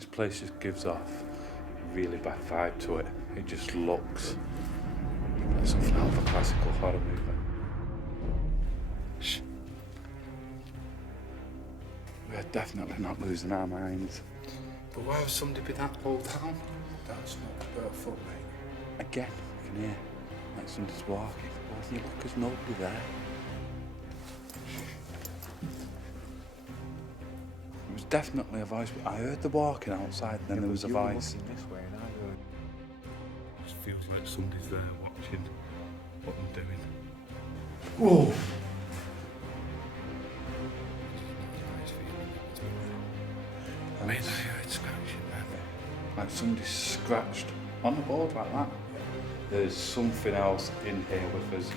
This place just gives off a really bad vibe to it. It just looks like something out of a classical horror movie. Shh. We're definitely not losing our minds. But why would somebody be that low down? That's not barefoot, mate. Again, I can hear like somebody's walking. But you look, there's nobody there. It was definitely a voice. I heard the walking outside, and then there was a voice. This way and I heard. It just feels like somebody's there watching what I'm doing. Whoa! I mean, I heard scratching then. Like somebody scratched on the board like that. There's something else in here with us.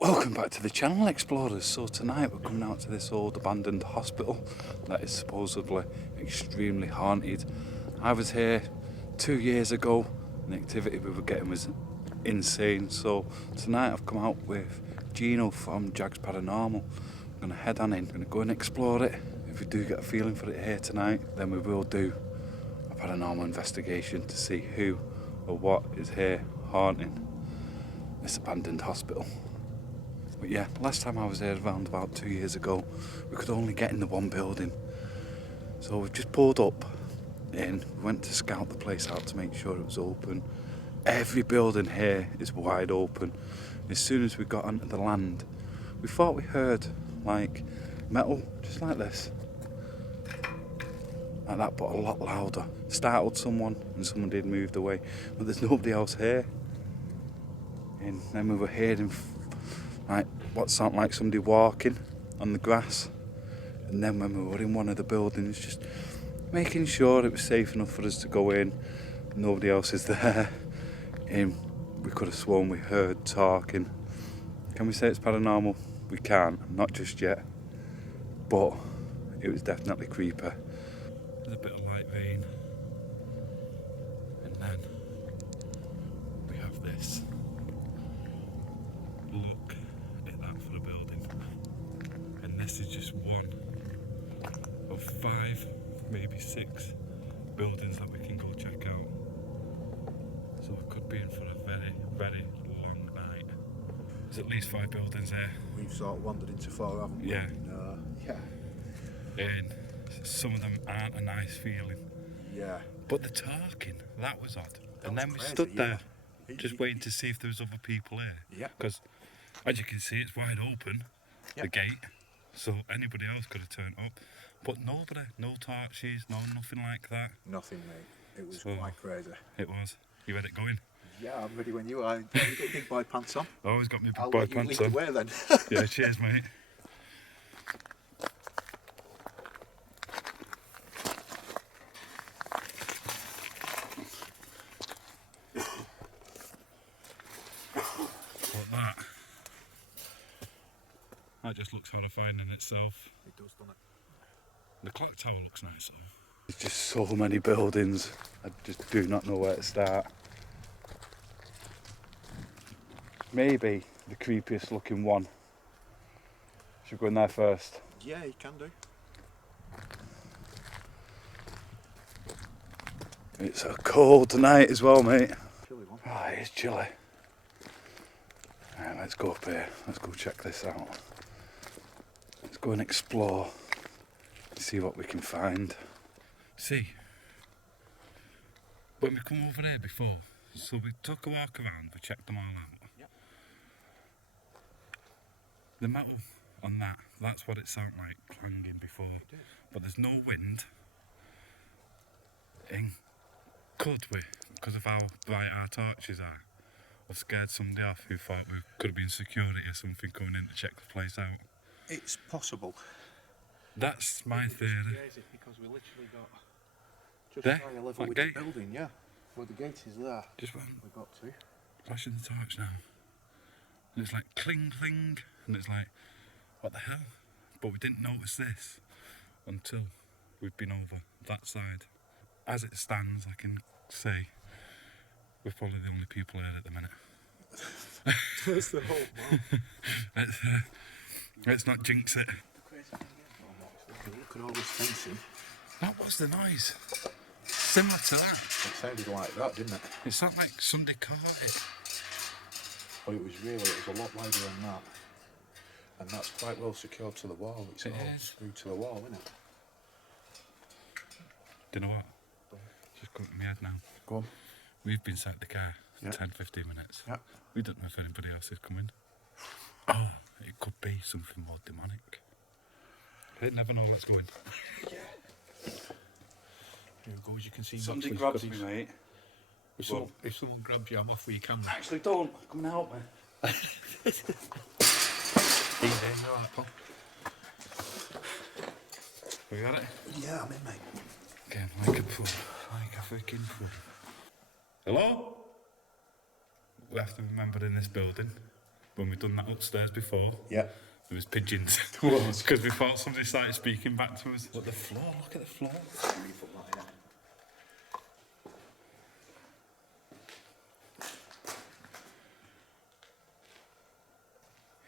Welcome back to the channel, Explorers. So tonight we're coming out to this old abandoned hospital that is supposedly extremely haunted. I was here 2 years ago and the activity we were getting was insane. So tonight I've come out with Gino from Jags Paranormal. I'm going to head on in, going to go and explore it. If we do get a feeling for it here tonight, then we will do a paranormal investigation to see who or what is here haunting this abandoned hospital. But yeah, last time I was here around about 2 years ago, we could only get in the one building. So we've just pulled up in, we went to scout the place out to make sure it was open. Every building here is wide open. As soon as we got onto the land, we thought we heard like metal, just like this. Like that, but a lot louder. Startled someone and someone did move away, but there's nobody else here. And then we were hearing like what sounded like somebody walking on the grass, and then when we were in one of the buildings, just making sure it was safe enough for us to go in, nobody else is there, and we could have sworn we heard talking. Can we say it's paranormal? We can't, not just yet, but it was definitely creepy. There's a bit of light rain, and then we have this. Look at that for a building, and this is just one of 5, maybe 6 buildings that we can go check out. So we could be in for a very, very long night. There's at least 5 buildings here. We've sort of wandered into 4, haven't we? Yeah. Yeah. And some of them aren't a nice feeling. Yeah. But the talking, that was odd. That and was then we crazy, stood yeah. there, just waiting to see if there was other people here. Yeah. Because, as you can see, it's wide open, Yeah. the gate, so anybody else could have turned up. But nobody, no torches, nothing like that. Nothing, mate. It was So- quite crazy. It was. You had it going? Yeah, I'm ready when you are. You got your big boy pants on. I always got my big I'll boy let you pants lead on. the way then. Yeah, cheers, mate. But that just looks horrifying in itself. It does, doesn't it? The clock tower looks nice though. There's just so many buildings, I just do not know where to start. Maybe the creepiest looking one. Should we go in there first? Yeah, you can do. It's a cold night as well, mate. Chilly one. Oh, it is chilly. Right, let's go up here. Let's go check this out. Let's go and explore. See what we can find. See, when we come over here before, so we took a walk around, we checked them all out. Yep. The metal on that's what it sounded like clanging before. It is. But there's no wind. And could we, because of how bright our torches are, have scared somebody off who thought we could have been security or something coming in to check the place out? It's possible. That's my theory. Crazy because we literally got just There? higher level That with gate? the building, yeah. Well, the gate is there. Just one. We got to. Flashing the torch now. And it's like cling cling. And it's like, what the hell? But we didn't notice this until we've been over that side. As it stands, I can say we're probably the only people here at the minute. That's the whole man. Let's not jinx it. Crazy thing is, look at all this fencing. That was the noise. Similar to that. It sounded like that, didn't it? It sounded like somebody caught it. But it was a lot wider than that. And that's quite well secured to the wall. It's It all is. screwed to the wall, isn't it? Do you know what? Just come to my head now. Go on. We've been sat in the car for Yeah. 10-15 minutes. Yeah. We don't know if anybody else is coming. Oh, it could be something more demonic. You never know what's going. Here we go, as you can see. Somebody Moxley's grabs got me, his- mate. If someone grabs you, I'm off with your camera. Actually, don't. Come and help me. Hey, there you are, pal. We got it? Yeah, I'm in, mate. Again, like a fool. Like a freaking fool. Hello? We have to remember in this building, when we've done that upstairs before, Yeah. there was pigeons. There was. Because we thought somebody started speaking back to us. But the floor, look at the floor.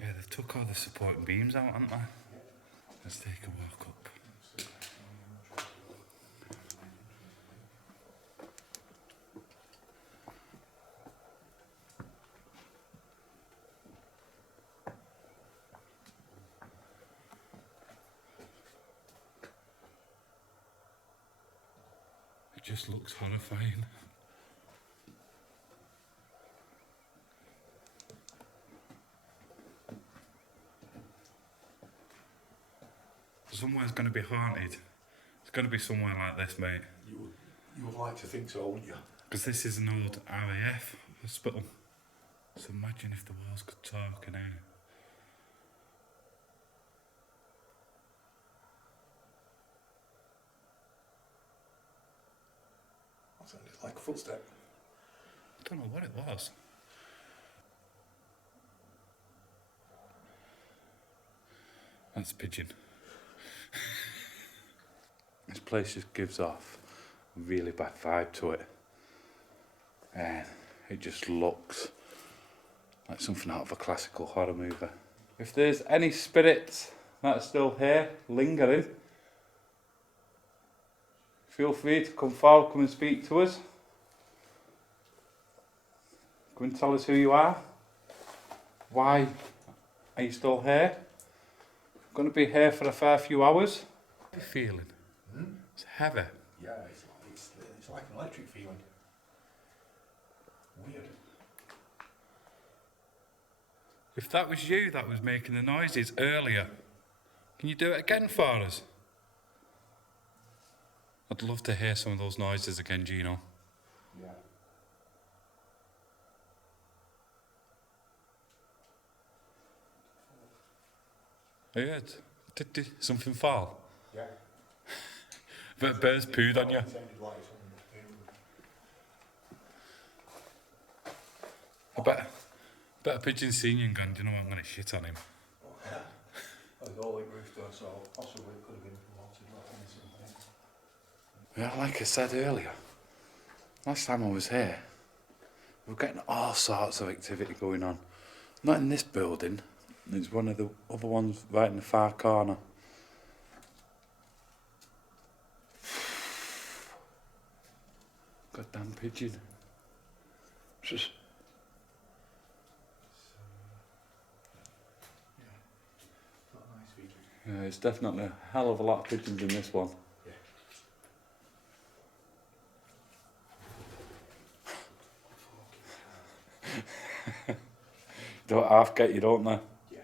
Yeah, they've took all the supporting beams out, haven't they? Let's take a walk up. It just looks horrifying. Somewhere's going to be haunted. It's going to be somewhere like this, mate. You would like to think so, wouldn't you? Because this is an old RAF hospital. So imagine if the walls could talk in here. That sounded like a footstep. I don't know what it was. That's a pigeon. This place just gives off a really bad vibe to it. And it just looks like something out of a classical horror movie. If there's any spirits that are still here, lingering, feel free to come forward, come and speak to us. Come and tell us who you are. Why are you still here? Going to be here for a fair few hours. How are you feeling? It's heavy. Yeah, it's like an electric feeling. Weird. If that was you that was making the noises earlier, can you do it again for us? I'd love to hear some of those noises again, Gino. Yeah. I heard. Did something fall? Yeah. But bears pooed on you. It sounded like someone was I bet a pigeon seen you and gone, do you know what, I'm going to shit on him. Like all the roof door, so possibly it could have been promoted or something. Yeah, like I said earlier, last time I was here, we were getting all sorts of activity going on. Not in this building, it's one of the other ones right in the far corner. Goddamn pigeon. Just Not a nice feeling. yeah, it's definitely a hell of a lot of pigeons in this one. Don't half get you, don't they? Yeah.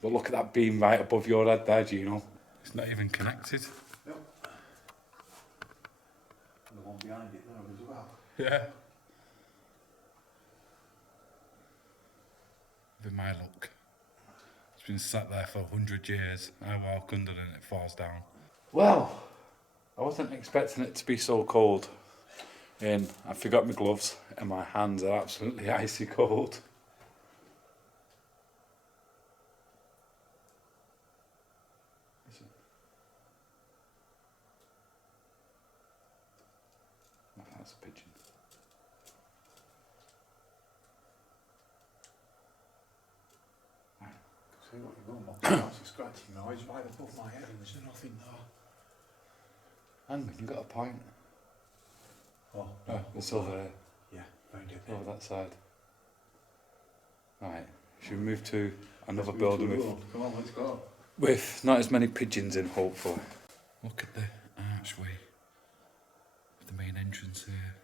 But look at that beam right above your head there, Gino. It's not even connected. Yep. And the one behind it there as well. Yeah. With my luck. It's been sat there for 100 years. I walk under it and it falls down. Well, I wasn't expecting it to be so cold. And I forgot my gloves and my hands are absolutely icy cold. Listen. Oh, that's a pigeon. See what you're going on. It's a scratching noise right above my head and there's nothing there. Hang on, you got a point. Oh, Oh, it's over there. Yeah, found it. Over that side. Right, should we move to another building Come on, let's go. with not as many pigeons in, hopefully. Look at the archway. The main entrance here.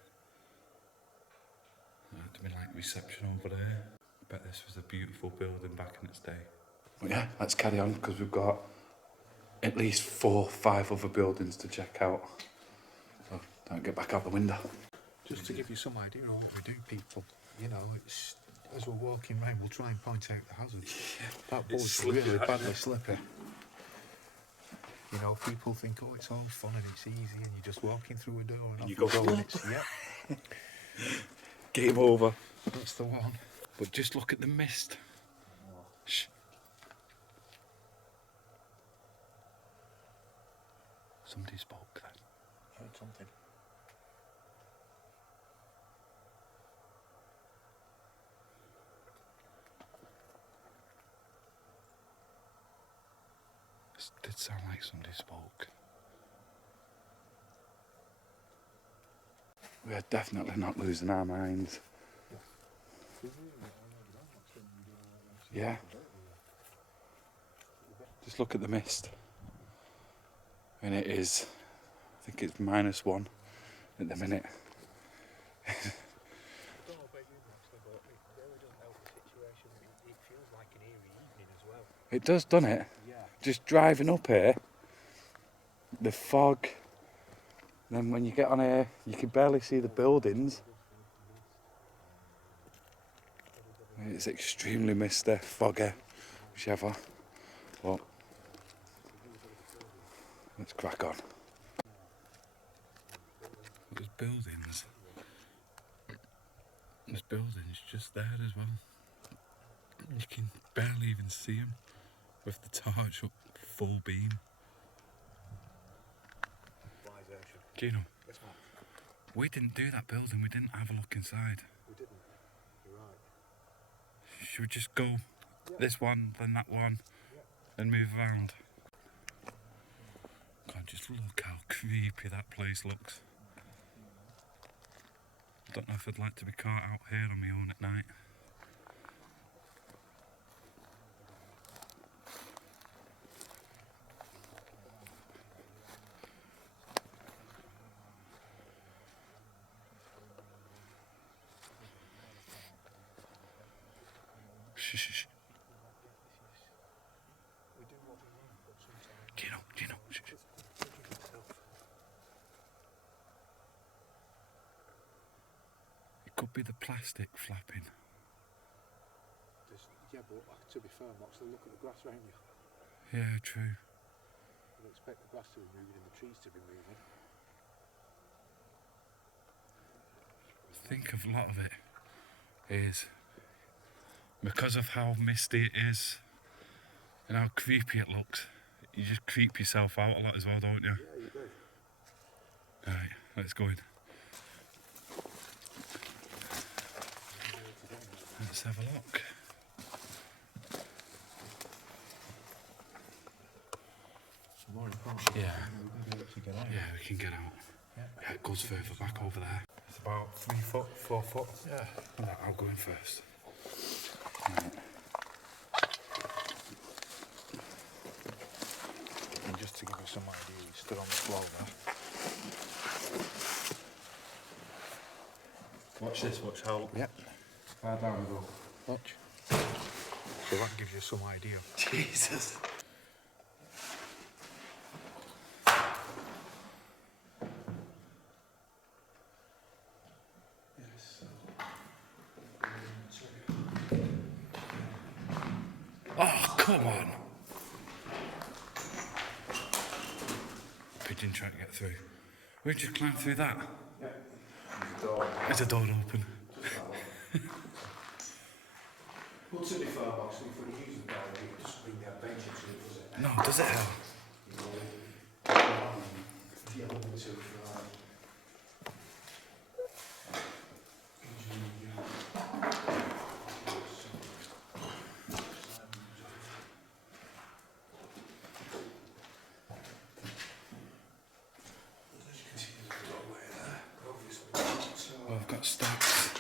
That'd be like reception over there. I bet this was a beautiful building back in its day. But yeah, let's carry on because we've got at least 4 or 5 other buildings to check out. So don't get back out the window. Just to give you some idea of what we do, people, you know, it's as we're walking around, we'll try and point out the hazards. That board's really badly slippery. You know, people think, oh, it's always fun and it's easy, and you're just walking through a door and You off go, you go. And it's, yeah, Game over. that's the one. But just look at the mist. Shh. Somebody spoke then. Heard something. This did sound like somebody spoke. We are definitely not losing our minds. Yeah. Just look at the mist. And it is, I think it's -1 at the minute. It does, doesn't it? Yeah. Just driving up here, the fog, then when you get on here, you can barely see the buildings. It's extremely misty, foggy, whichever. But let's crack on. There's buildings. There's buildings just there as well. You can barely even see them with the torch up full beam. Do you know? We didn't do that building, we didn't have a look inside. We didn't. You're right. Should we just go this one, then that one, and move around? God, just look how creepy that place looks. I don't know if I'd like to be caught out here on my own at night. Shh, shh, shh. Gino, shh, shh. It could be the plastic flapping. Yeah, but to be fair, Moxley, look at the grass around you. Yeah, true. You'd expect the grass to be moving and the trees to be moving. I think a lot of it is because of how misty it is and how creepy it looks. You just creep yourself out a lot as well, don't you? Yeah, you do. Right, let's go in. Let's have a look. Yeah. Yeah, we can get out. Yeah, it goes further back over there. It's about 3 foot, 4 foot. Yeah. Right, I'll go in first. Right. And just to give you some idea, we stood on the floor there. Watch this, watch how Yep. far down we go. Watch. So that gives you some idea. Jesus. Oh, Come on. Pigeon trying to get through. We just climbed through that. Yeah. There's a door. There's a door open. Well, to be fair, Moxley, if we use the door, we just bring the adventure to it, does it? No, does it hell? Yeah, one, two, three. Oh, I've got stacks.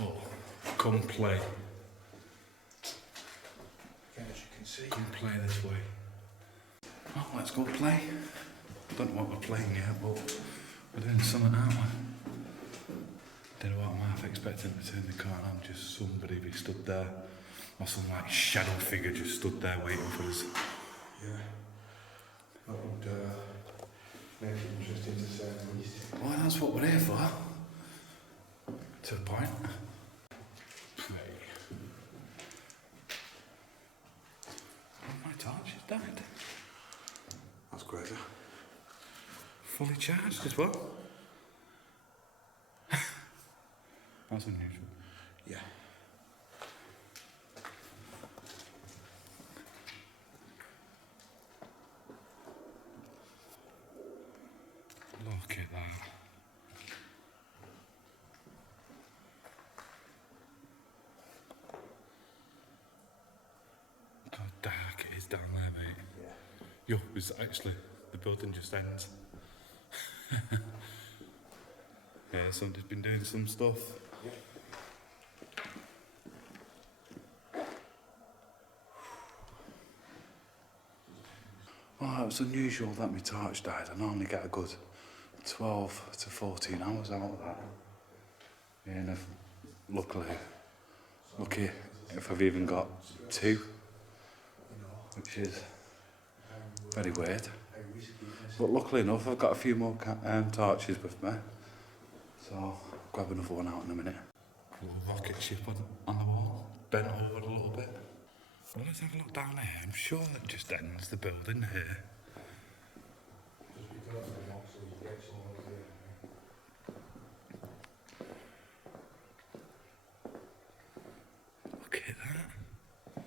Oh, come play. Again, as you can see. Come play this way. Oh, let's go play. Don't know what we're playing yet, but we're doing something, aren't we? Don't know what I'm half expecting to turn the car on, just somebody be stood there. Or some like shadow figure just stood there waiting for us. Yeah. That would make it interesting to say at least. Well, that's what we're here for. To a point. Oh, my torch has died. That's crazy. Fully charged as well. That's unusual. Yeah. Look at that. How dark it is down there, mate. Yeah. Yo, it's actually, the building just ends. Yeah, somebody's been doing some stuff. Yeah. Well, it was unusual that my torch died. I normally get a good 12 to 14 hours out of that. Yeah, and I've lucky if I've even got 2, which is very weird. But luckily enough, I've got a few more torches with me. So I'll grab another one out in a minute. A little rocket ship on the wall, bent over a little bit. Well, let's have a look down here. I'm sure that just ends the building here. Look at that.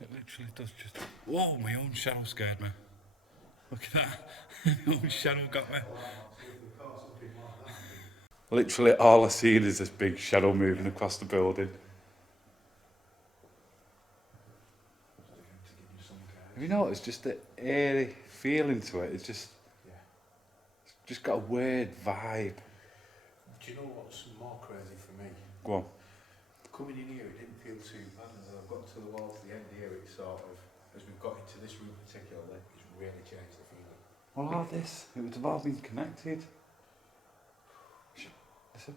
It literally does just... Whoa, my own shadow scared me. Look at that. My own shadow got me. Literally all I seen is this big shadow moving across the building. Have you noticed just the airy feeling to it? It's just got a weird vibe. Do you know what's more crazy for me? Go on. Coming in here, it didn't feel too bad, and as I've got to the wall to the end here, it sort of, as we've got into this room particularly, it's really changed the feeling. Well, all this, it would have all been connected. Listen.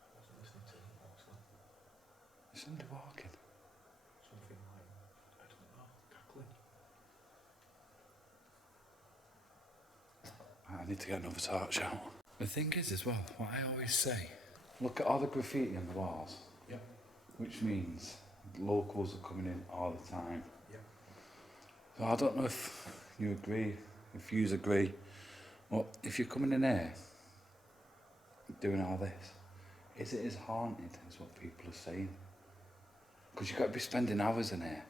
I wasn't listening to it, Moxley. It's somebody walking. Something like, I don't know, cackling. I need to get another torch out. The thing is as well, what I always say, look at all the graffiti on the walls. Yep. Which means locals are coming in all the time. Yep. So I don't know if you agree, if yous agree, but if you're coming in here, doing all this, is it as haunted as what people are saying? Because you've got to be spending hours in here,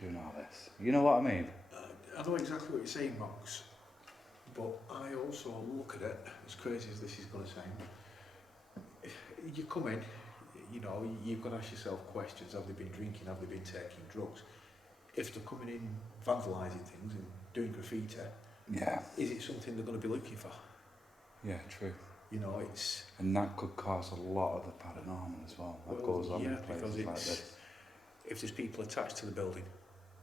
doing all this. You know what I mean? I know exactly what you're saying, Mox, but I also look at it, as crazy as this is going to sound, you come in, you know, you've got to ask yourself questions. Have they been drinking? Have they been taking drugs? If they're coming in vandalising things and doing graffiti, Yeah. is it something they're going to be looking for? Yeah, true. You know, it's... And that could cause a lot of the paranormal as well. That goes on in places like this. If there's people attached to the building,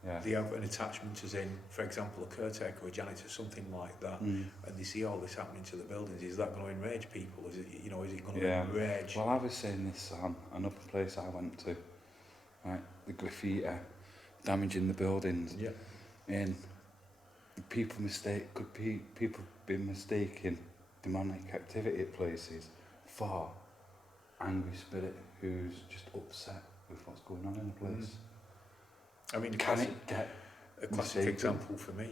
Yeah. they have an attachment as in, for example, a caretaker or a janitor, something like that, and they see all this happening to the buildings. Is that going to enrage people? Is it, you know, is it going to enrage? Well, I was saying this on another place I went to, right? The graffiti damaging the buildings. Yeah. And people be mistaking demonic activity at places for angry spirit who's just upset with what's going on in the place? I mean, Can it get a classic mistaken? example for me,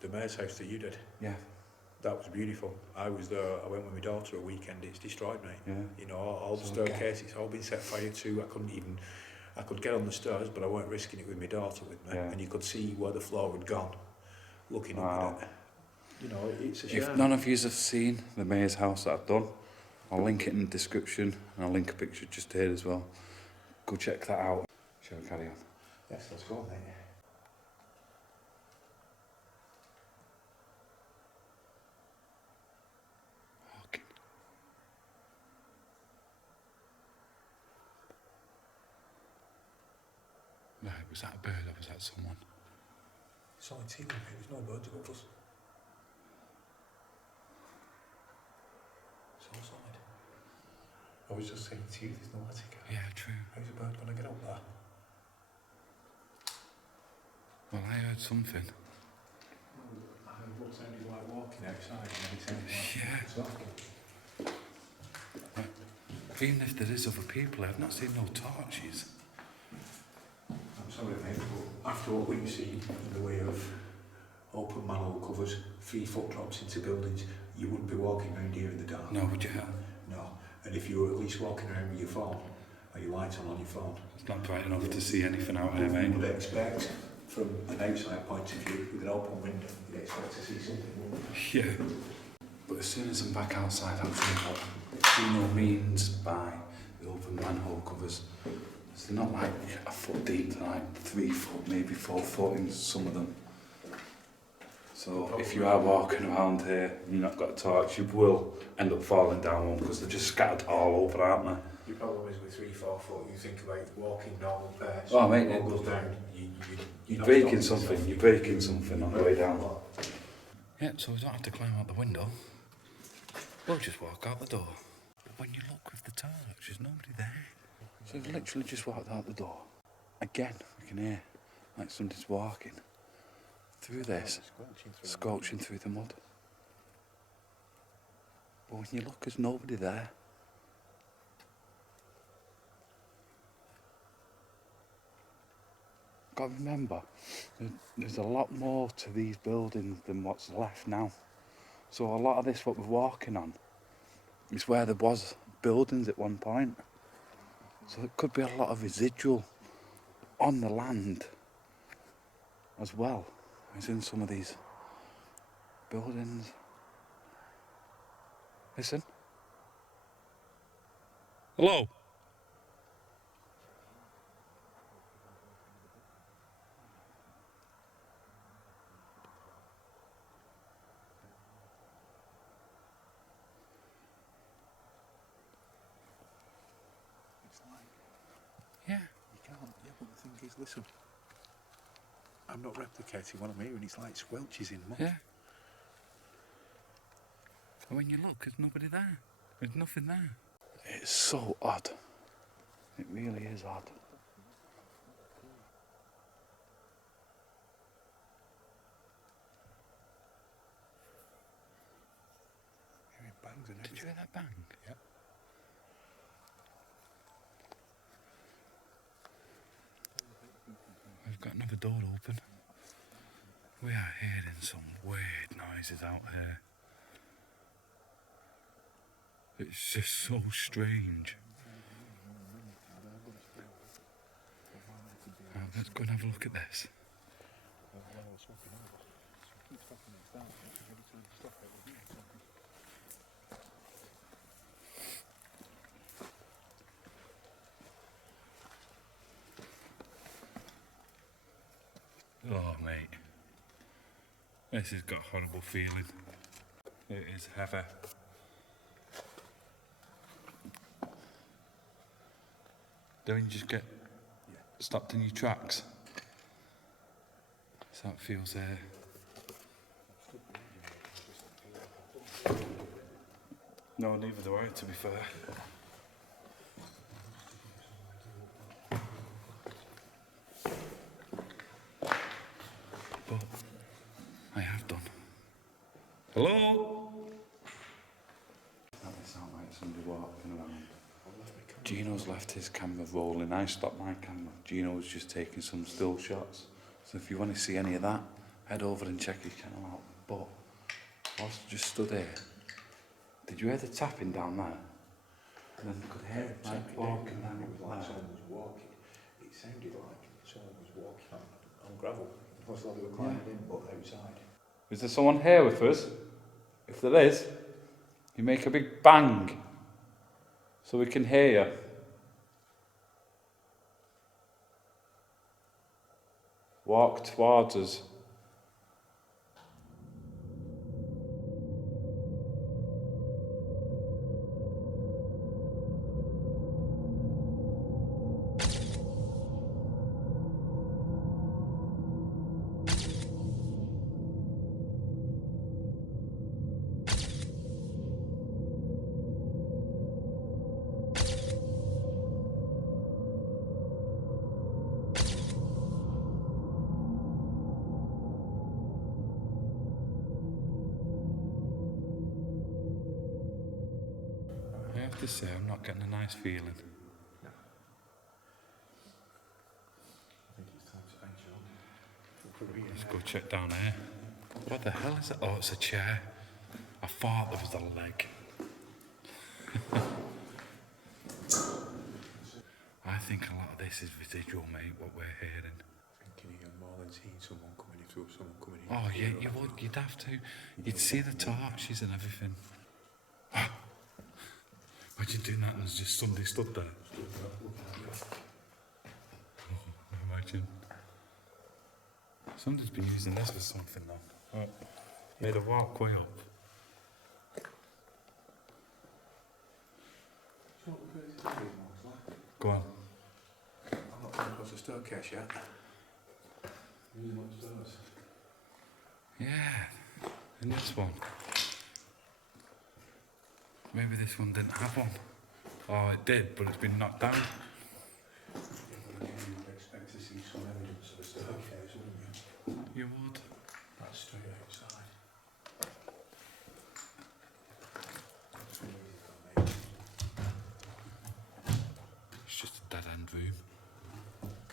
the mayor's house that you did. Yeah, That was beautiful. I was there. I went with my daughter a weekend. It's destroyed, mate. yeah. You know, all the So, staircases, all been set fire to. I could get on the stairs, but I weren't risking it with my daughter with me. Yeah. And you could see where the floor had gone, looking Wow. up at it. You know, it's a shame. If none of you have seen the mayor's house that I've done, I'll link it in the description and I'll link a picture just here as well. Go check that out. Shall we carry on? Yes, let's go, mate. Okay. Right, was that a bird or was that someone? Solid team, mate. There's no birds above us. It's all solid. I was just saying to you, there's no attic. Yeah, true. How's a bird going to get up there? Well, I heard something. I heard what sounded like walking outside and then it sounded like Yeah. talking. Even if there is other people, I've not seen no torches. I'm sorry, mate, but after what we've seen in the way of open manhole covers, 3-foot drops into buildings, you wouldn't be walking around here in the dark. No, would you? No. And if you were at least walking around with your phone, or your lights on your phone, It's not bright enough to see anything out here, you mate. would expect, from an outside point of view, with an open window, you'd expect to see something, wouldn't you? Yeah. But as soon as I'm back outside, I'll see what Gino means by the open manhole covers. So they're not like a foot deep, they're like 3 foot, maybe 4 foot in some of them. So if you are walking around here and you've not got a torch, you will end up falling down one because they're just scattered all over, aren't they? Your problem is with 3-4 foot, you think about walking normal pace. Oh, mate, it goes down, You're not breaking stopping something, yourself. you're breaking something on the way down. Yeah, so we don't have to climb out the window. We'll just walk out the door. When you look with the torch, there's nobody there. So we've literally just walked out the door. Again, we can hear like somebody's walking through this, scorching through the mud. But when you look, there's nobody there. Got to remember, there's a lot more to these buildings than what's left now. So a lot of this, what we're walking on, is where there was buildings at one point. So it could be a lot of residual on the land as well as in some of these buildings. Listen. Hello. It's like, Yeah. you can't, yeah, but the thing is, listen, I'm not replicating what I'm hearing, it's like squelches in mud. Yeah. And when you look, there's nobody there. There's nothing there. It's so odd. It really is odd. Hearing bangs and Did you hear that bang? Yep. We've got another door open. We are hearing some weird noises out here. It's just so strange. Let's go and have a look at this. Oh, mate. This has got a horrible feeling. It is heavy. Don't you just get stopped in your tracks? So it feels here. No, neither do I, to be fair. But somebody walking around. Gino's left his camera rolling. I stopped my camera. Gino was just taking some still shots. So if you want to see any of that, head over and check his channel out. But whilst I just stood here, did you hear the tapping down there? And then you could hear it like walking down. It was like someone was walking. It sounded like someone was walking on gravel. It was like they were climbing in, but outside. Is there someone here with us? If there is, you make a big bang so we can hear you. Walk towards us. I have to say, I'm not getting a nice feeling. No. I think it's time to end. Let's go check down here. What the hell is it? Oh, it's a chair. I thought there was a leg. I think a lot of this is residual, mate, what we're hearing. Thinking you're more than seeing someone coming in through someone coming in. Oh, yeah, you would. You'd have to. You'd see the torches and everything. Imagine doing that and there's just somebody stood there. Oh, imagine. Somebody's been using this for something though. Oh, made a walkway up. Go on. I'm not coming across the staircase yet. Using upstairs. Yeah, and this one. Maybe this one didn't have one. Oh, it did, but it's been knocked down. You'd expect to see some evidence of a staircase, wouldn't you? You would. That's straight outside. It's just a dead end room.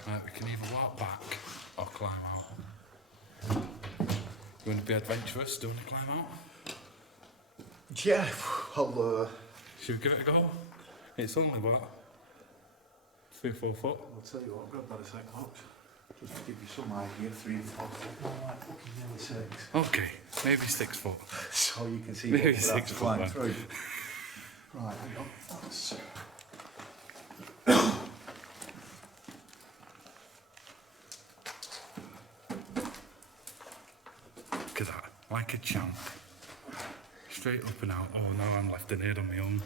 Right, we can either walk back or climb out. You want to be adventurous? Do you want to climb out? Yeah, I'll Should we give it a go? It's only what? 3-4 foot. I'll tell you what, grab that a sec, Mox. Just to give you some idea, 3 and 4 foot. More like fucking nearly 6. Okay, maybe 6 foot. So you can see Maybe what we're 6 have to foot climb then. through. Right, hang on. That's... Look at that, like a champ. Straight up and out. Oh, now I'm left in here on my own.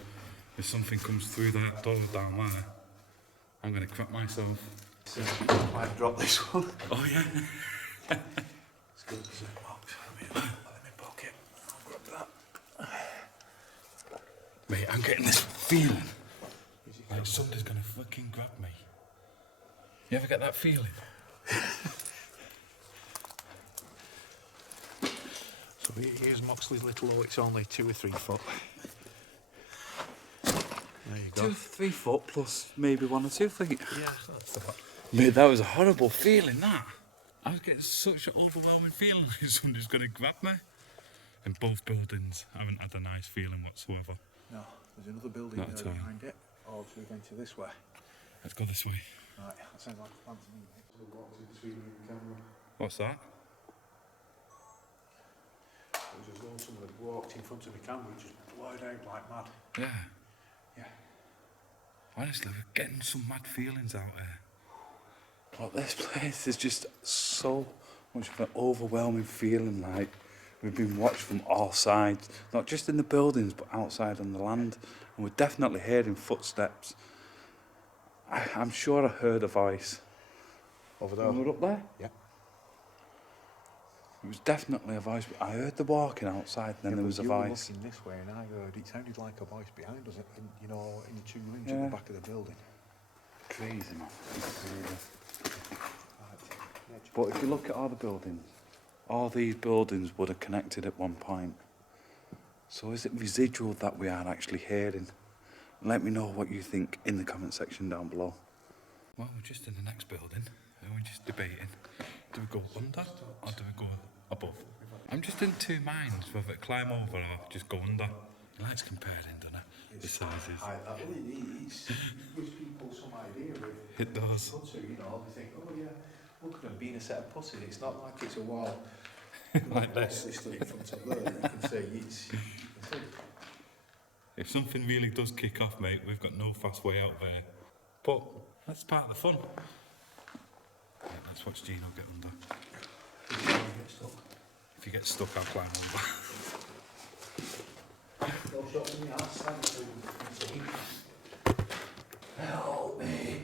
If something comes through that door down there, I'm going to crap myself. So, might drop this one. Oh, yeah. It's good as a box. Let me pocket. I'll grab that. Mate, I'm getting this feeling like somebody's going to fucking grab me. You ever get that feeling? So here's Moxley's little hole. It's only 2 or 3 foot. There you go. 2 or 3 foot plus maybe 1 or 2 feet. Yeah, that's about. Mate, that was a horrible feeling, that. I was getting such an overwhelming feeling that somebody's going to grab me. And both buildings haven't had a nice feeling whatsoever. No, there's another building Not there at all. behind it. Oh, so we're going to this way. Let's go this way. Right, that sounds like a plan to me, mate. So walked in between you and the camera. What's that? It was as though someone had walked in front of the camera and just blurred out like mad. Yeah. Yeah. Honestly, we're getting some mad feelings out there. Well, this place is just so much of an overwhelming feeling, like we've been watched from all sides, not just in the buildings, but outside on the land. And we're definitely hearing footsteps. I'm sure I heard a voice. Over there? When we were up there? Yeah. It was definitely a voice. I heard the walking outside, and then there was a you voice. were looking this way and I heard it sounded like a voice behind us, in, you know, in the 2 rooms Yeah. at the back of the building. Crazy, man. Crazy. Right. Yeah, But if you look at all the buildings, all these buildings would have connected at one point. So is it residual that we are actually hearing? Let me know what you think in the comment section down below. Well, we're just in the next building and we're just debating. Do we go under or do we go above? I'm just in two minds whether to climb over or just go under. He likes comparing, doesn't he? The sizes. It gives people some idea of It does. pussy, you know, they think, oh yeah, look at them being a set of pussies. It's not like it's a wall Like this. Stood in front of there. You can see it's. You can see. If something really does kick off, mate, we've got no fast way out there. But that's part of the fun. Yeah, let's watch Gino get under. If you get stuck, I'll climb over. No shot in the ass, thanks to help me.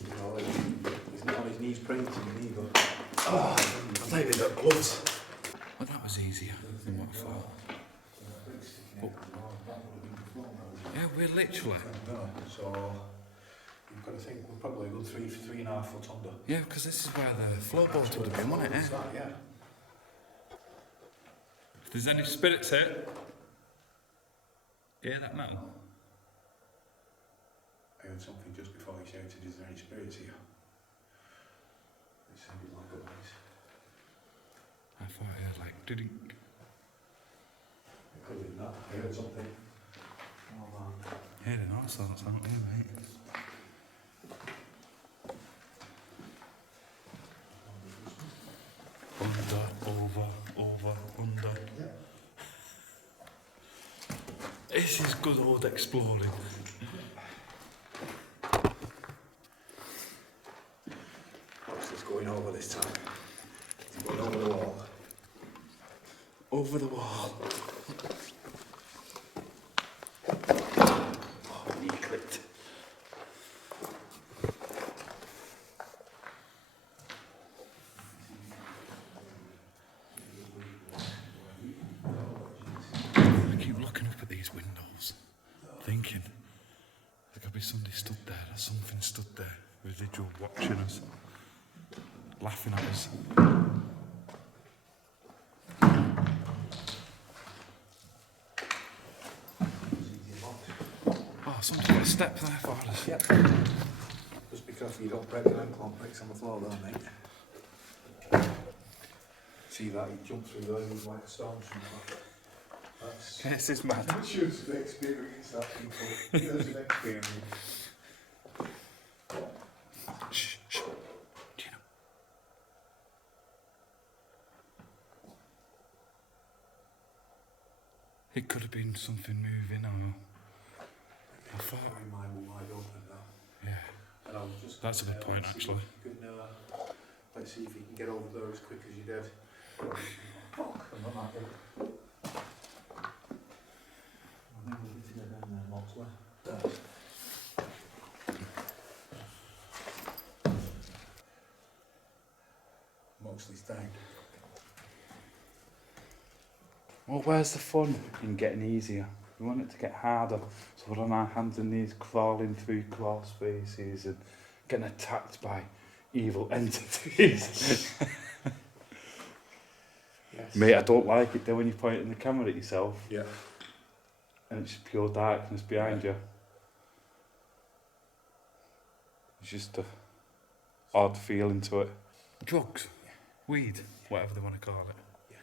You know, he's not on his knees praying to me either. Oh, I've not even got gloves. Well, that was easier than what I thought. But, yeah, we're literally. So you've got to think we're probably a good 3.5 foot under. Yeah, because this is where the floorboards would have been, wouldn't it? Yeah. If there's any spirits here, hear that metal? I heard something just before he shouted, is there any spirits here? It sounded like a voice. I thought I heard like, didn't. It could have been that. I heard something. Oh man. Hearing all sorts, aren't we, mate? Over, under. This is good old exploring. What's this going over this time? It's going over the wall. Over the wall. Oh, knee clipped. I keep looking up at these windows, thinking there could be somebody stood there or something stood there, residual watching us, laughing at us. Oh, somebody's got a step there for us. Yep. Just be careful you don't break your ankle on bricks on the floor there, mate. See that? He jumped through those like a storm trooper. This is mad. That shows an experience, that people. There's an experience. Shh, shh. Gino. It could have been something moving or... I thought... My mind will wide open now. Yeah. And I was just That's a good point, actually. Let's see if you can get over there as quick as you did. Fuck, I'm not happy. I think we'll get to go down there, Moxley. Moxley's down. Well, where's the fun in getting easier? We want it to get harder. So we're on our hands and knees crawling through crawl spaces and getting attacked by evil entities. Yes. Mate, I don't like it though when you point in the camera at yourself Yeah. and it's pure darkness behind you. It's just a odd feeling to it. Drugs, weed, whatever they want to call it. Yeah.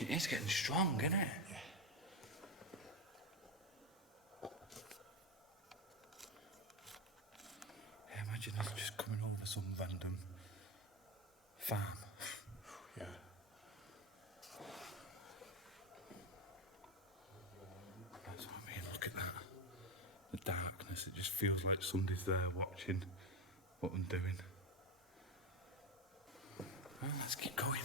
It is getting strong, isn't it? Yeah, imagine us just coming over some random farm. Yeah. That's what I mean, look at that. The darkness, it just feels like somebody's there watching what I'm doing. Well, let's keep going.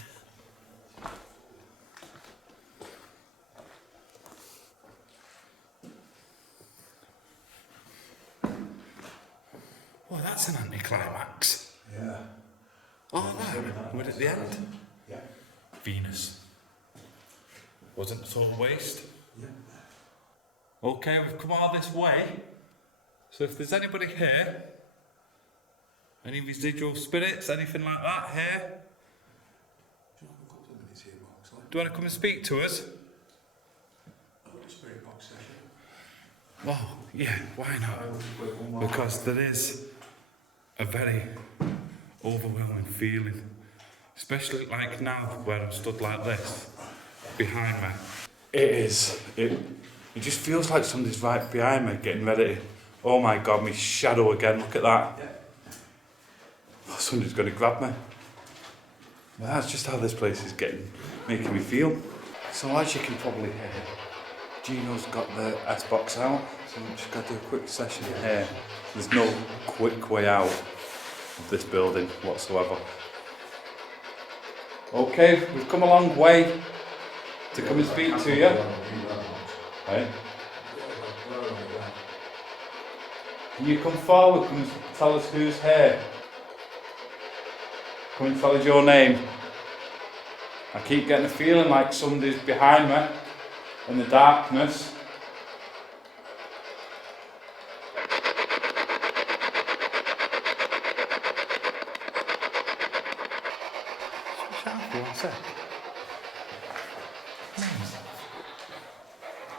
Well, that's an anticlimax. Yeah. Oh, that. We're at the end. Yeah. Venus. Wasn't total waste. Yeah. Okay, we've come all this way. So if there's anybody here, any residual spirits, anything like that here, Do you have a couple of minutes here, Moxley? do you want to come and speak to us? I've got a spirit box session. Well, yeah, why not? Because there is a very overwhelming feeling, especially like now where I'm stood like this, behind me. It just feels like somebody's right behind me, getting ready. Oh my God, my shadow again, look at that. Oh, somebody's going to grab me. Well, that's just how this place is making me feel. So as you can probably hear, Gino's got the S-box out, so I'm just going to do a quick session here. There's no quick way out of this building whatsoever. Okay, we've come a long way to come and speak to you. Right? Can you come forward, come and tell us who's here? Come and tell us your name. I keep getting a feeling like somebody's behind me in the darkness.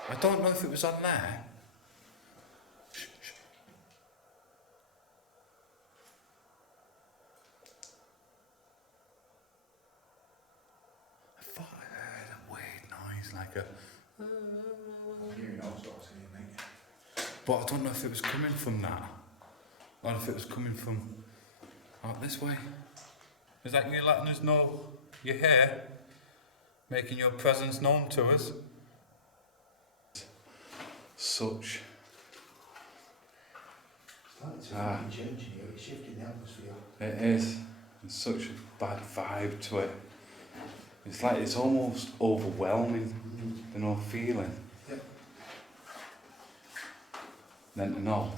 I don't know if it was on there. I thought I heard a weird noise, like a. You know what I'm saying, mate. But I don't know if it was coming from that, or if it was coming from out this way. Is that you letting us know you're here, making your presence known to us? Such. It's starting to change here, it's shifting the atmosphere. It is. It's such a bad vibe to it. It's like it's almost overwhelming, the no feeling. Yep. Then to know.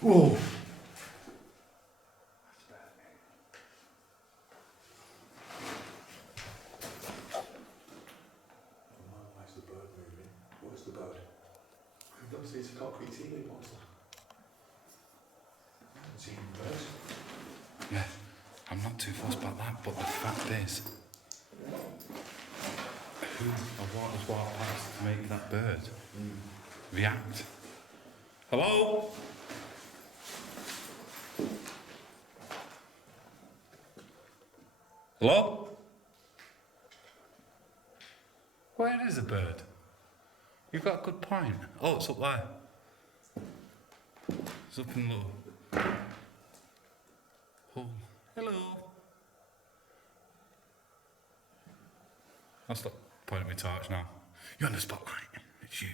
Whoa! Why's the bird moving? What's the bird? I don't see it's a concrete ceiling, what's that? I haven't seen birds. Yeah, I'm not too fussed about that, but the fact is, who or what has walked past to make that bird react? Hello? Hello? Where is the bird? You've got a good point. Oh, it's up there. It's up in the little hole. Hello. I'll stop pointing my torch now. You're on the spotlight. It's you.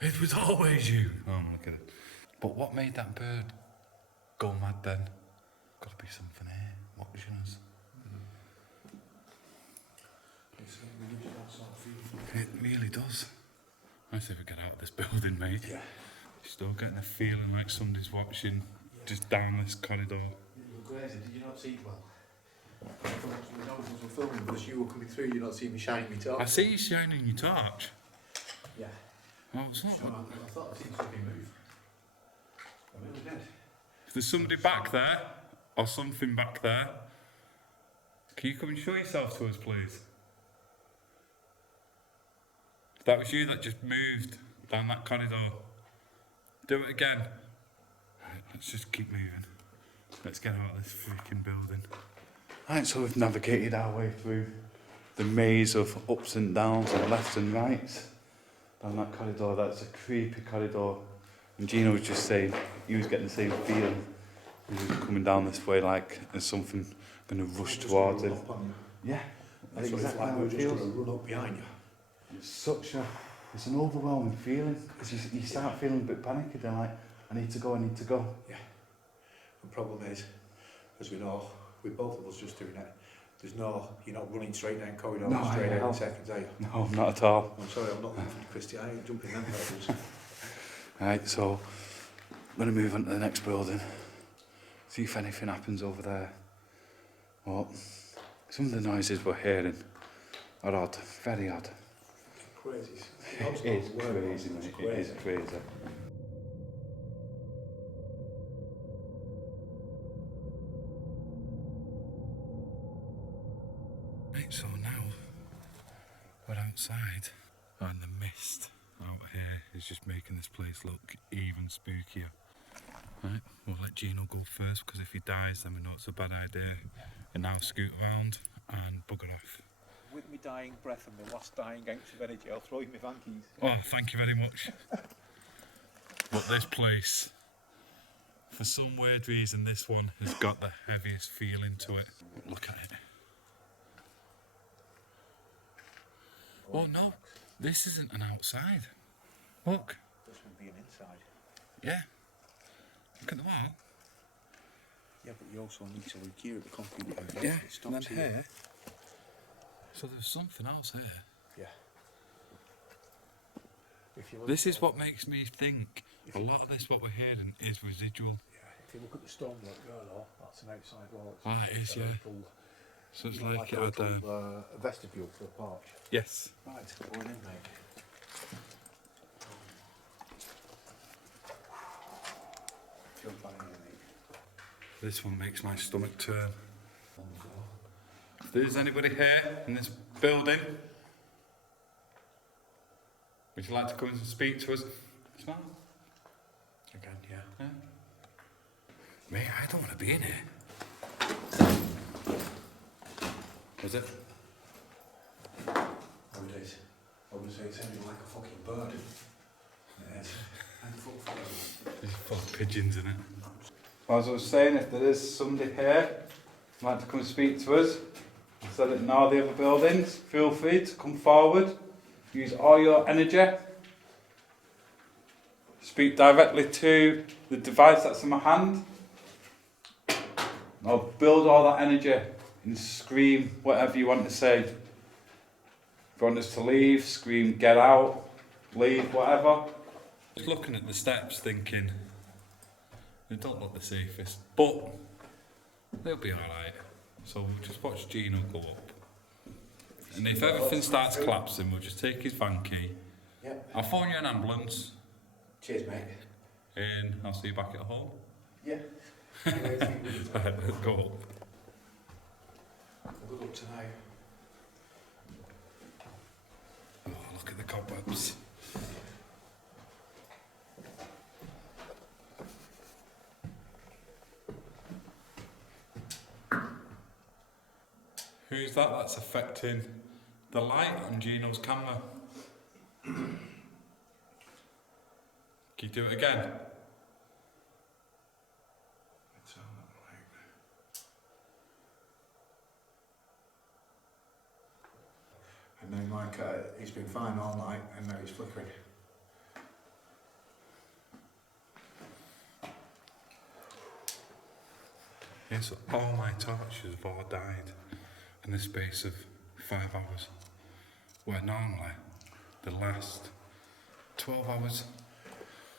It was always you. Oh, look at it. But what made that bird go mad then? Got to be something here watching us. It really does. I say we get out of this building, mate. Yeah. Still getting a feeling like somebody's watching just down this corridor. You were crazy, did you not see well? I thought we know we were filming, because you were coming through, you not seeing me shining me torch. I see you shining your torch. Yeah. Oh, it's not. So I thought I seen something move. I really did. If there's somebody back there, or something back there, can you come and show yourself to us, please? If that was you that just moved down that corridor, do it again. Right, let's just keep moving. Let's get out of this freaking building. Right, so we've navigated our way through the maze of ups and downs and lefts and rights down that corridor. That's a creepy corridor. And Gino was just saying he was getting the same feeling. He was coming down this way like there's something going to rush towards him. Yeah, that's exactly how it feels. Run up behind you. It's it's an overwhelming feeling because you start feeling a bit panicky. Then like, I need to go. Yeah. The problem is, as we know, with both of us just doing it, you're not running straight down corridor straight out in seconds, are you? No, not at all. I'm sorry, I'm not Christy, I ain't jumping them hurdles. Right, so I'm going to move on to the next building, see if anything happens over there. Well, some of the noises we're hearing are odd, very odd. crazy. It is crazy, mate. It is crazy. Right, so now we're outside, and the mist out here is just making this place look even spookier. Right, we'll let Gino go first, because if he dies then we know it's a bad idea. And now scoot around and bugger off. With my dying breath and my last dying ounce of energy, I'll throw you my vankies. Oh, thank you very much. But this place, for some weird reason, this one has got the heaviest feeling to it. Look at it. Oh no, this isn't an outside. Look. This would be an inside. Yeah. Look at the wall. Yeah, but you also need to look here at the concrete. Yeah, It stops and then here. So there's something else here. Yeah. If you look This is what makes me think a lot of this, what we're hearing, is residual. Yeah, if you look at the stone block there, though, that's an outside wall. Ah, it is, yeah. So it's like it had a vestibule for the porch. yes. Right, going in, mate. Jump on in, mate. This one makes my stomach turn. If there's anybody here in this building, would you like to come and speak to us? Smile. Again, yeah. Yeah. Mate, I don't want to be in here. Is it? Oh, it is. I would say it's sounding like a fucking bird. It is. And There's full of pigeons in it. As I was saying, if there is somebody here who'd like to come and speak to us, instead of in all the other buildings, feel free to come forward, use all your energy, speak directly to the device that's in my hand. I'll build all that energy and scream whatever you want to say. If you want us to leave, scream get out, leave, whatever. Just looking at the steps thinking, they don't look the safest, but they'll be alright. So we'll just watch Gino go up. And if everything starts collapsing, we'll just take his van key. Yep. I'll phone you an ambulance. Cheers, mate. And I'll see you back at home. Yeah. Right, let's go up. Good luck tonight. Oh, look at the cobwebs. Who's that? That's affecting the light on Gino's camera. Can you do it again? And then, like, he's been fine all night, and now he's flickering. Yes, all my torches have all died in the space of 5 hours, where normally the last 12 hours.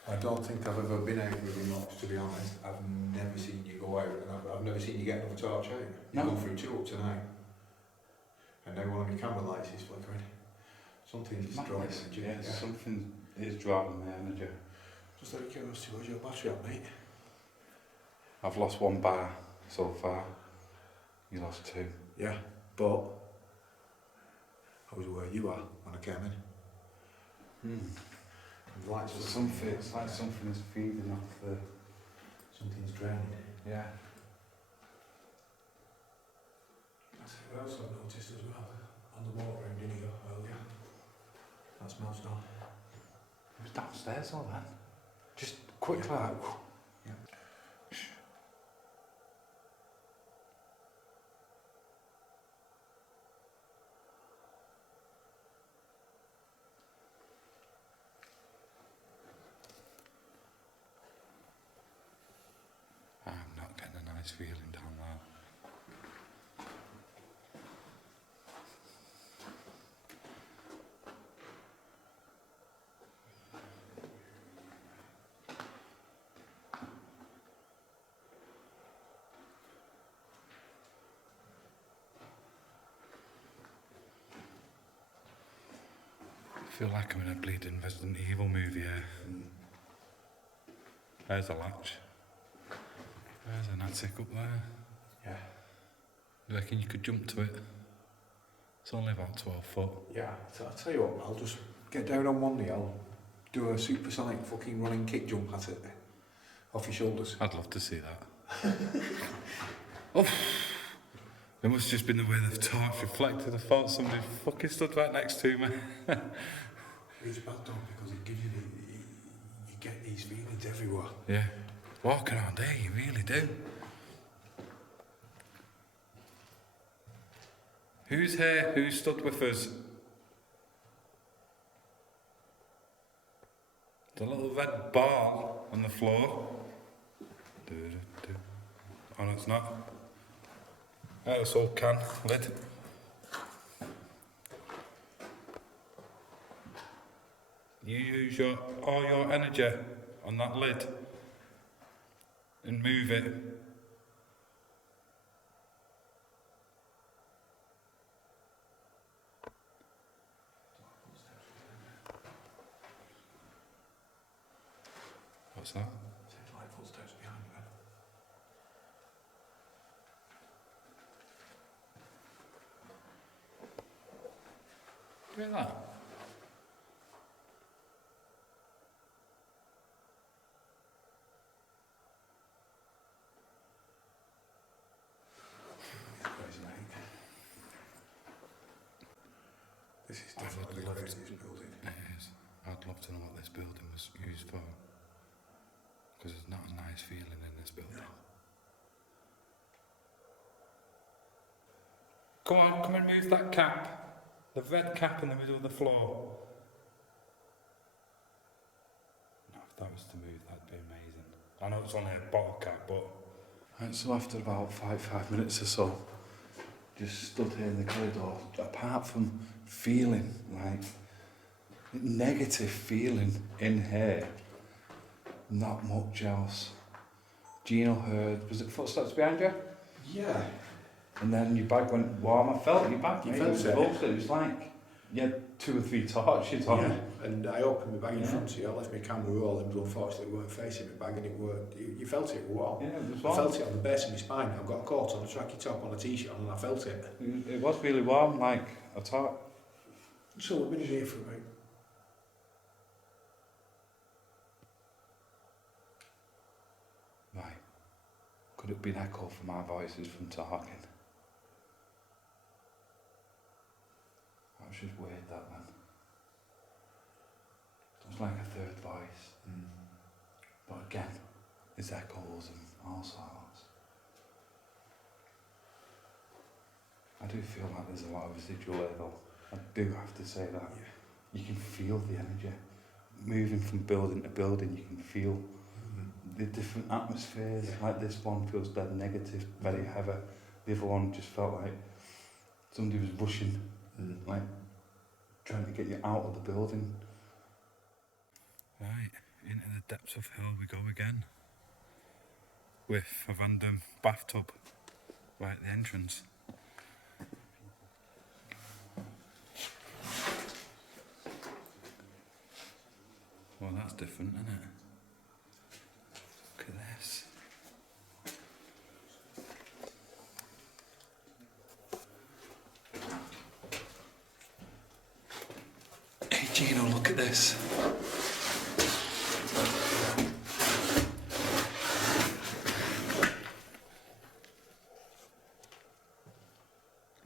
I don't think I've ever been out with you much, to be honest. I've never seen you go out, and I've never seen you get another torch out. You No. go through 2 up tonight, and now one of your camera lights is flickering. Something's drawing energy. Yeah, something is drawing my energy. Just out of curiosity, where's your battery at, mate? I've lost 1 bar so far. You lost 2. Yeah, but I was where you are when I came in. The lights So are something, it's like something is feeding off the. Something's draining. Yeah. That's what else I've noticed as well. On the water in Dinigo earlier. That smells now. It was downstairs all then. Just quick like. Yeah. I'm not getting a nice feeling down there. feel like I'm in a bleeding Resident Evil movie here. There's a latch. There's an attic up there. Yeah. You reckon you could jump to it? It's only about 12 foot. Yeah, I'll tell you what, I'll just get down on one knee, I'll do a supersonic fucking running kick jump at it. Off your shoulders. I'd love to see that. Oh, it must have just been the way the torch reflected. I thought somebody fucking stood right next to me. It's bad though, because it gives you you get these feelings everywhere. Yeah. Walking all day, you really do. Who's here? Who stood with us? The little red ball on the floor. Oh, no, it's not. That's all can lid. You use all your energy on that lid and move it. What's that? Sounds like footsteps behind you. Hear that? This is definitely the craziest building. It is. I'd love to know what this building was used for. Because there's not a nice feeling in this building. Come on, come and move that cap. The red cap in the middle of the floor. No, if that was to move, that'd be amazing. I know it's only a bottle cap, but... Right, so after about five minutes or so, just stood here in the corridor, apart from feeling like negative feeling in here, not much else. Gino heard, was it footsteps behind you? Yeah. And then your bag went warm. I felt your bag. You mate. felt it? It was like you had 2 or 3 torches on. Yeah, and I opened my bag in front of you, I left my camera rolling, but unfortunately we weren't facing my bag and it worked. You felt it warm. Yeah, it was I warm. felt it on the base of my spine. I've got a coat on, a tracky top on, a t-shirt on, and I felt it. It was really warm, like a torch. So we've been in here for about... Right. Could it be an echo from our voices from talking? That was just weird, that then. It was like a third voice. But again, it's echoes and all sorts. I do feel like there's a lot of residual here though. I do have to say that. Yeah. You can feel the energy. Moving from building to building, you can feel the different atmospheres. Yeah. Like this one feels dead negative, very heavy. The other one just felt like somebody was rushing, like trying to get you out of the building. Right, into the depths of hell we go again. With a random bathtub right at the entrance. Well, that's different, isn't it? Look at this. Hey Gino, look at this.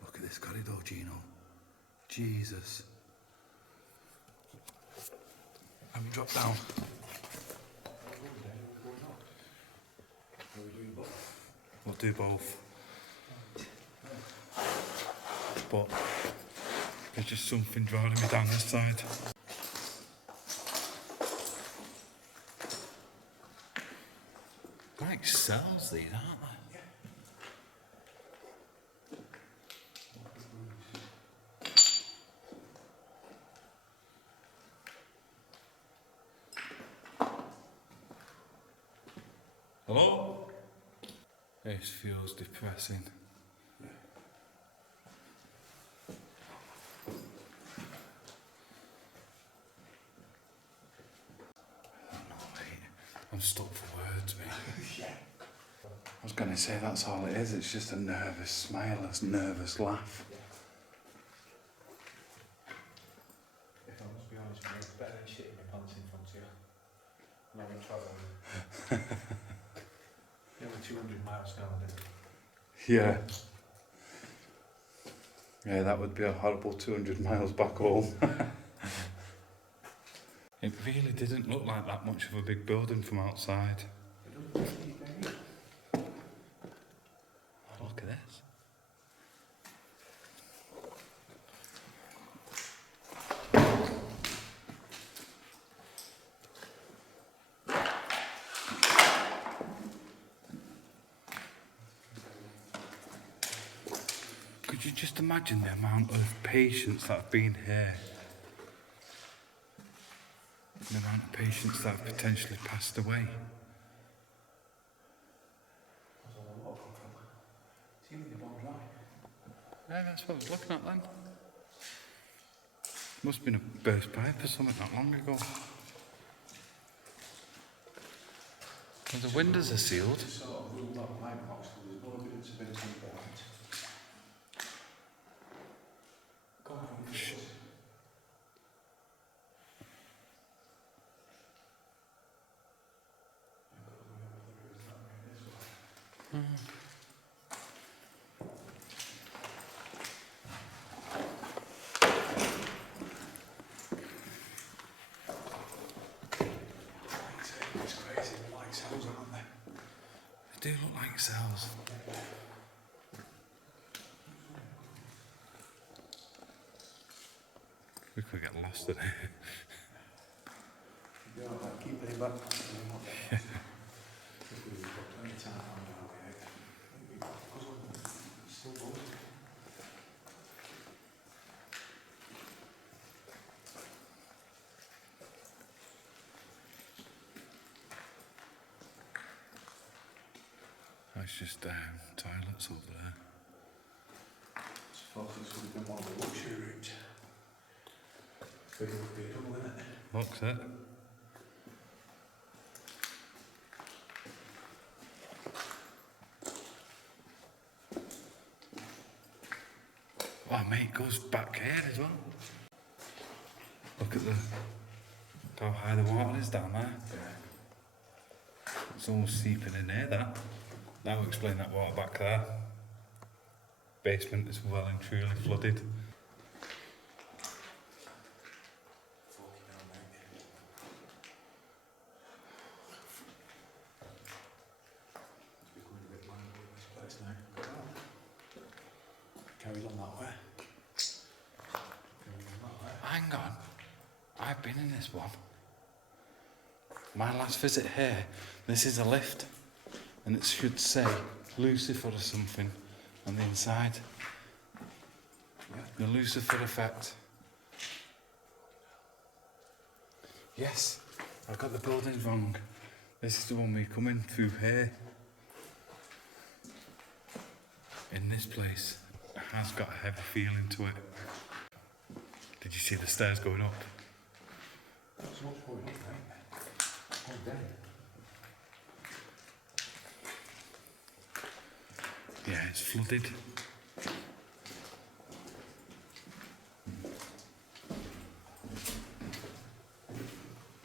Look at this corridor, Gino. Jesus. Let me drop down. We'll do both. But there's just something drawing me down this side. Like cells, these, aren't they? Hello? This feels depressing. I'm stuck for words, mate. Yeah. I was going to say that's all it is. It's just a nervous smile, a nervous laugh. If I must be honest with you, it's better than shitting my pants in front of you. And I'm travelling. Nearly 200 miles nowadays. Yeah. Yeah, that would be a horrible 200 miles back home. It really didn't look like that much of a big building from outside. Look at this. Could you just imagine the amount of patients that have been here? The amount of patients that have potentially passed away. Yeah, that's what I was looking at then. Must have been a burst pipe or something not long ago. And the windows are sealed. Sort of ruled out by Moxleys, there's no evidence of anything important. Go on, It's crazy, they're like cells, aren't they? They do look like cells. We could get lost in here. You know, like, keep it back. We've got plenty of time on our way. Still going. That's just toilets over there. I suppose this would have been one of the luxury rooms. Big would be a double, isn't it? Looks it. Oh mate, it goes back here as well. Look at how high the water is down there. Yeah. It's almost seeping in there, that. That will explain that water back there. Basement is well and truly flooded. Fucking hell, mate. We're going a bit mad with this place now. Carries on that way. Carries on that way. Hang on. I've been in this one. My last visit here, this is a lift. And it should say Lucifer or something on the inside. Yeah. The Lucifer effect. Yes, I got the buildings wrong. This is the one we come in through here. In this place, it has got a heavy feeling to it. Did you see the stairs going up? So what's going on, mate? One day. Yeah, it's flooded.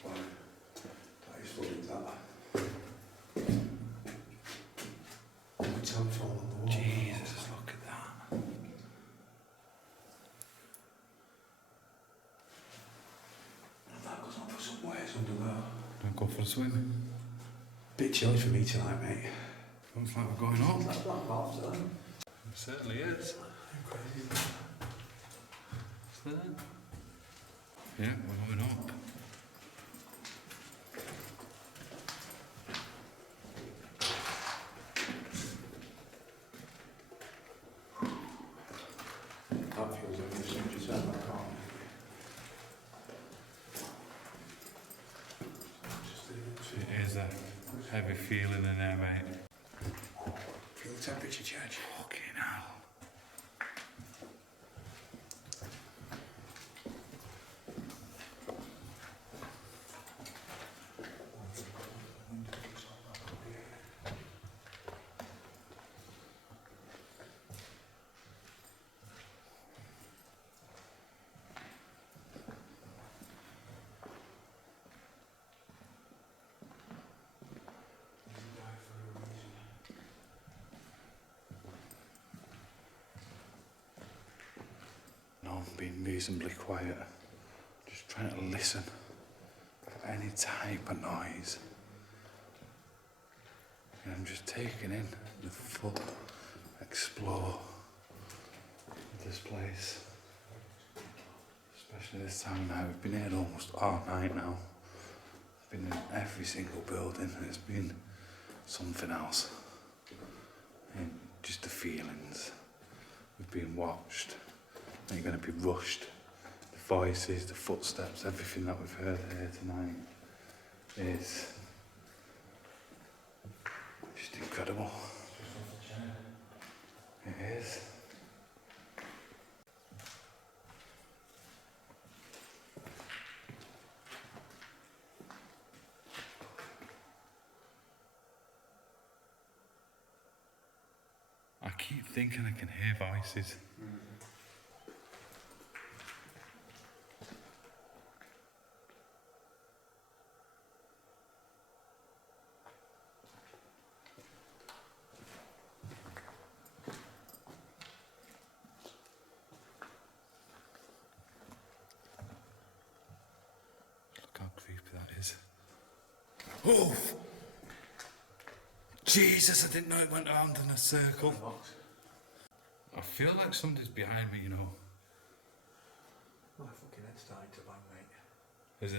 Wow. That is flooded, that. The telephone on the wall. Jesus, look at that. That goes on for some ways under there. Don't go for a swim. Bit chilly for me tonight, mate. Looks like we're going up. That's black box, though. It certainly is. Yeah, we're going up. That feels like it's just out that car. It is a heavy feeling in there, mate. Feel the temperature change. Fucking hell. being reasonably quiet, just trying to listen for any type of noise. And I'm just taking in the full explore of this place. Especially this time of night. We've been here almost all night now. Been in every single building, and it's been something else. And just the feelings. We've been watched. And you're going to be rushed. The voices, the footsteps, everything that we've heard here tonight is just incredible. It is. I keep thinking I can hear voices. Look how creepy that is. Oh! Jesus, I didn't know it went around in a circle. I feel like somebody's behind me, you know. My fucking head's starting to bang, mate. Is it?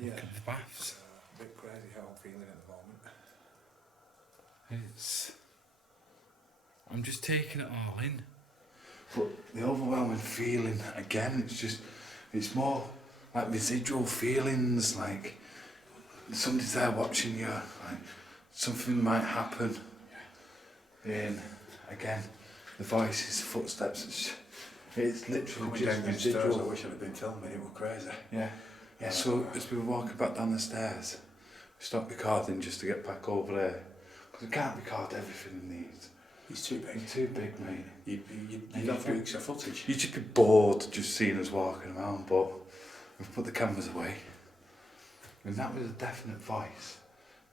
Yeah. Look at the baths. A bit crazy how I'm feeling at the moment. I'm just taking it all in. But the overwhelming feeling, again, it's more like residual feelings, like somebody's there watching you, like something might happen. And again, the voices, the footsteps, it's literally Coming just down the residual. stairs, I wish I'd have been filming, it was crazy. Yeah, so as we were walking back down the stairs, we stopped recording just to get back over there. Because we can't record everything in these. He's too big. They're too big, mate. You'd have weeks of footage. You'd just be bored just seeing us walking around, but we've put the cameras away. And that was a definite voice.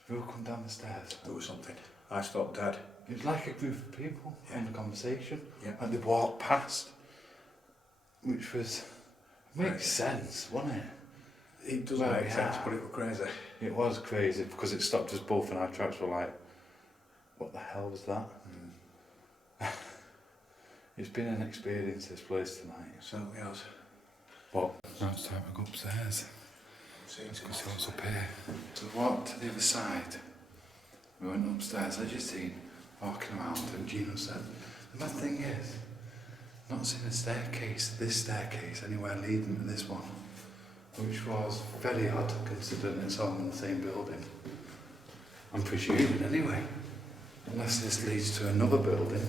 We all come down the stairs. There was something. I stopped dead. It was like a group of people having a conversation. Yeah. Like they walked past. Which was... makes Right. sense, wouldn't it? It doesn't Well, make sense, yeah. but it was crazy. It was crazy because it stopped us both and our tracks were like, what the hell was that? It's been an experience, this place tonight. It certainly has. But now it's time to go upstairs. Let's go see what's up here. So we walked to the other side. We went upstairs, as you seen, walking around, and Gino said, the mad thing is, not seen a staircase, this staircase, anywhere leading to this one. Which was very odd, considering it's all in the same building. I'm presuming anyway. Unless this leads to another building.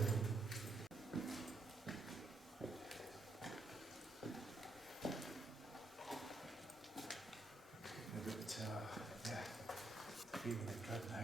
Feeling it dread now.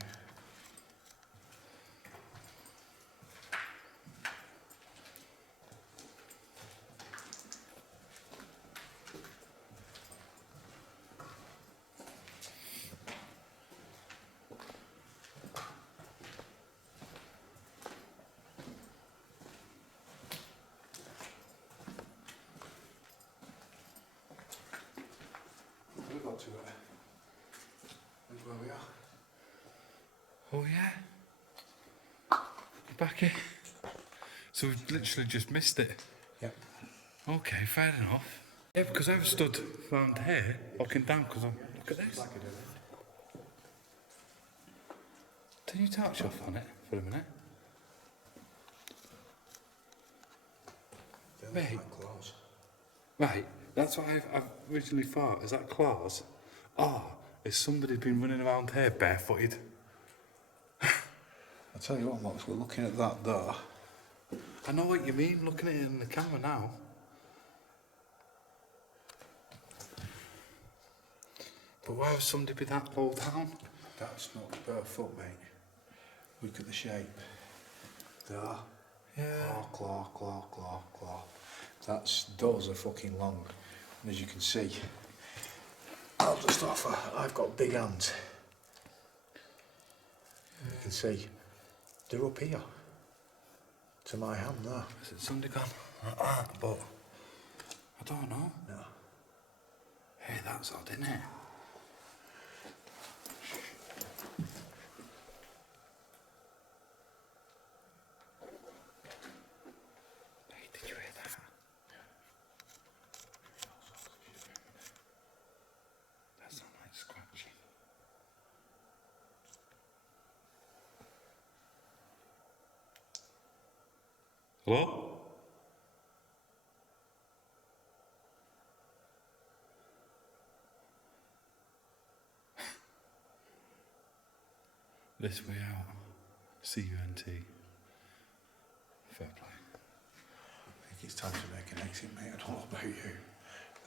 We've got to it. That's where we are. Oh yeah? You're back here? So we've literally just missed it? Yep. Okay, fair enough. Yeah, because I was stood round here, looking down, because I'm... Look at this. Turn your torch off on it for a minute. Mate. Mate. Right, that's what I've originally thought. Is that claws? Oh, is somebody been running around here barefooted? I'll tell you what, Mox, we're looking at that there. I know what you mean, looking at it in the camera now. But why would somebody be that low down? That's not barefoot, mate. Look at the shape. There. Yeah. Claw. Those are fucking long. And as you can see, I'll just offer, I've got big hands. You can see, they're up here. To my hand, there. Is it Sunday gone? Like that, but I don't know. No. Hey, that's odd, isn't it? Hey, did you hear that? That sounds like scratching. Hello? This way out. CUNT. Fair play. I think it's time to make an exit, mate. I don't know about you.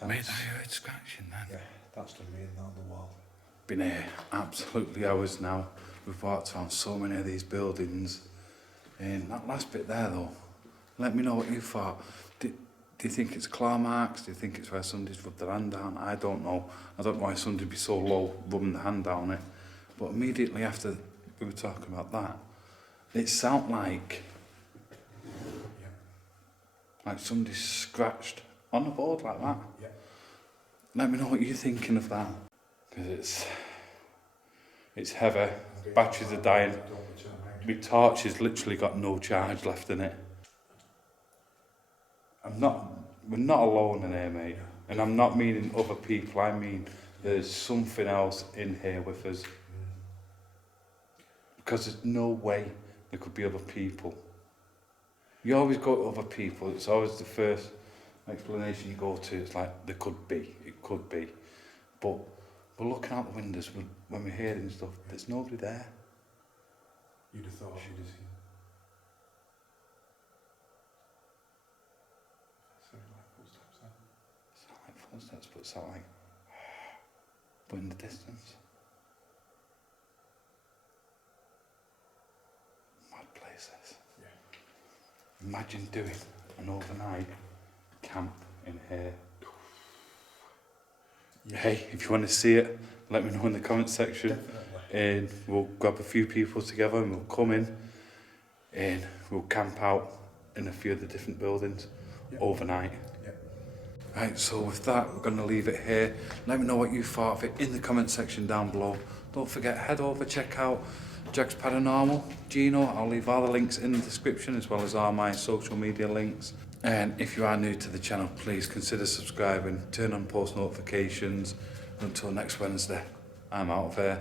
Mate, I heard scratching then. Yeah, that's the rain on the wall. Been here absolutely hours now. We've walked around so many of these buildings. And that last bit there though, let me know what you thought. Do you think it's claw marks? Do you think it's where somebody's rubbed their hand down? I don't know. I don't know why somebody'd be so low rubbing the hand down it. But immediately after we were talking about that, it sounded like somebody scratched on the board like that. Yeah. Let me know what you're thinking of that. Because it's heavy, batteries are dying. My torch has literally got no charge left in it. We're not alone in here, mate. And I'm not meaning other people, I mean there's something else in here with us. Because there's no way there could be other people. You always go to other people, it's always the first explanation you go to, it's like, there could be, it could be. But we're looking out the windows, when we're hearing stuff, there's nobody there. You'd have thought she'd have seen. Sorry, like footsteps then. It's not like footsteps, but it's not like, but in the distance. Mad place this. Yeah. Imagine doing an overnight camp in here. Yeah. Hey, if you want to see it, let me know in the comment section. Definitely. And we'll grab a few people together and we'll come in and we'll camp out in a few of the different buildings overnight. Yeah. Right, so with that, we're going to leave it here. Let me know what you thought of it in the comment section down below. Don't forget, head over, check out Jack's Paranormal, Gino. I'll leave all the links in the description as well as all my social media links. And if you are new to the channel, please consider subscribing, turn on post notifications. Until next Wednesday, I'm out of here.